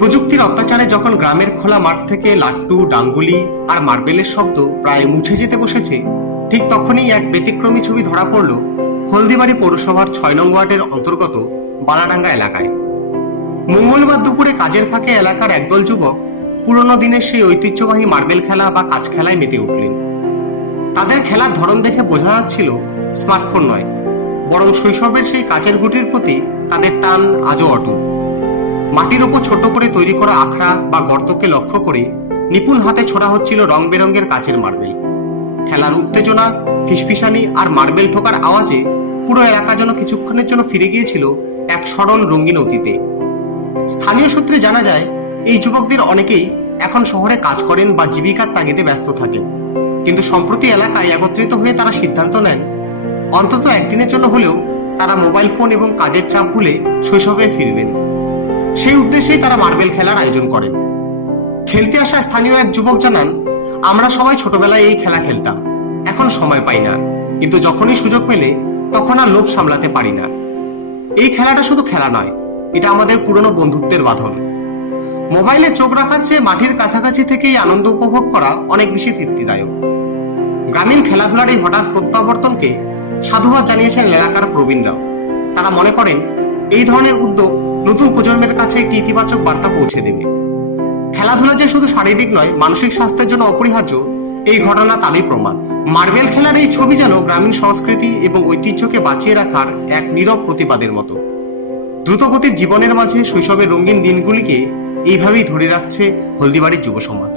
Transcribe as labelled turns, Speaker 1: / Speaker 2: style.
Speaker 1: প্রযুক্তির অত্যাচারে যখন গ্রামের খোলা মাঠ থেকে লাট্টু ডাঙ্গুলি আর মার্বেলের শব্দ প্রায় মুছে যেতে বসেছে, ঠিক তখনই এক ব্যতিক্রমী ছবি ধরা পড়ল হলদিবাড়ি পৌরসভার ছয় নং ওয়ার্ডের অন্তর্গত বালাডাঙ্গা এলাকায়। মঙ্গলবার দুপুরে কাজের ফাঁকে এলাকার একদল যুবক পুরনো দিনের সেই ঐতিহ্যবাহী মার্বেল খেলা বা কাজ খেলায় মেতে উঠলেন। তাদের খেলার ধরন দেখে বোঝা যাচ্ছিল স্মার্টফোন নয়, বরং শৈশবের সেই কাচের গুটির প্রতি তাদের টান আজও অটুট। মাটির ওপর ছোট করে তৈরি করা আখড়া বা গর্তকে লক্ষ্য করে নিপুণ হাতে ছোড়া হচ্ছিল রং বেরঙের কাচের মার্বেল। খেলার উত্তেজনা, ফিসফিসানি আর মার্বেল ঠোকার আওয়াজে পুরো এলাকা যেন কিছুক্ষণের জন্য ফিরে গিয়েছিল এক সরল রঙিন অতীতে। স্থানীয় সূত্রে জানা যায়, এই যুবকদের অনেকেই এখন শহরে কাজ করেন বা জীবিকার তাগিদে ব্যস্ত থাকেন। কিন্তু সম্প্রতি এলাকায় একত্রিত হয়ে তারা সিদ্ধান্ত নেন, অন্তত একদিনের জন্য হলেও তারা মোবাইল ফোন এবং কাজের চাপ ভুলে শৈশবে ফিরবেন। সেই উদ্দেশ্যেই তারা মার্বেল খেলার আয়োজন করেন খেলতে আসা স্থানীয় এক যুবক জানান, আমরা সবাই ছোটবেলায় এই খেলা খেলতাম। এখন সময় পাই না। কিন্তু যখনই সুযোগ মেলে, তখন আর লোভ সামলাতে পারি না। এই খেলাটা শুধু খেলা নয়, এটা আমাদের পুরনো বন্ধুত্বের বাঁধন। মোবাইলে চোখ রাখার চেয়ে মাটির কাছাকাছি থেকেই আনন্দ উপভোগ করা অনেক বেশি তৃপ্তিদায়ক। গ্রামীণ খেলাধুলার এই হঠাৎ প্রত্যাবর্তনকে সাধুবাদ জানিয়েছেন এলাকার প্রবীণরাও। তারা মনে করেন, এই ধরনের উদ্যোগ নতুন প্রজন্মের কাছে একটি ইতিবাচক বার্তা পৌঁছে দেবে। খেলাধুলা যে শুধু শারীরিক নয়, মানসিক স্বাস্থ্যের জন্য অপরিহার্য, এই ঘটনা তারই প্রমাণ। মার্বেল খেলার এই ছবি যেন গ্রামীণ সংস্কৃতি এবং ঐতিহ্যকে বাঁচিয়ে রাখার এক নীরব প্রতিবাদের মতো। দ্রুতগতির জীবনের মাঝে শৈশবের রঙিন দিনগুলিকে এইভাবেই ধরে রাখছে হলদিবাড়ির যুব সমাজ।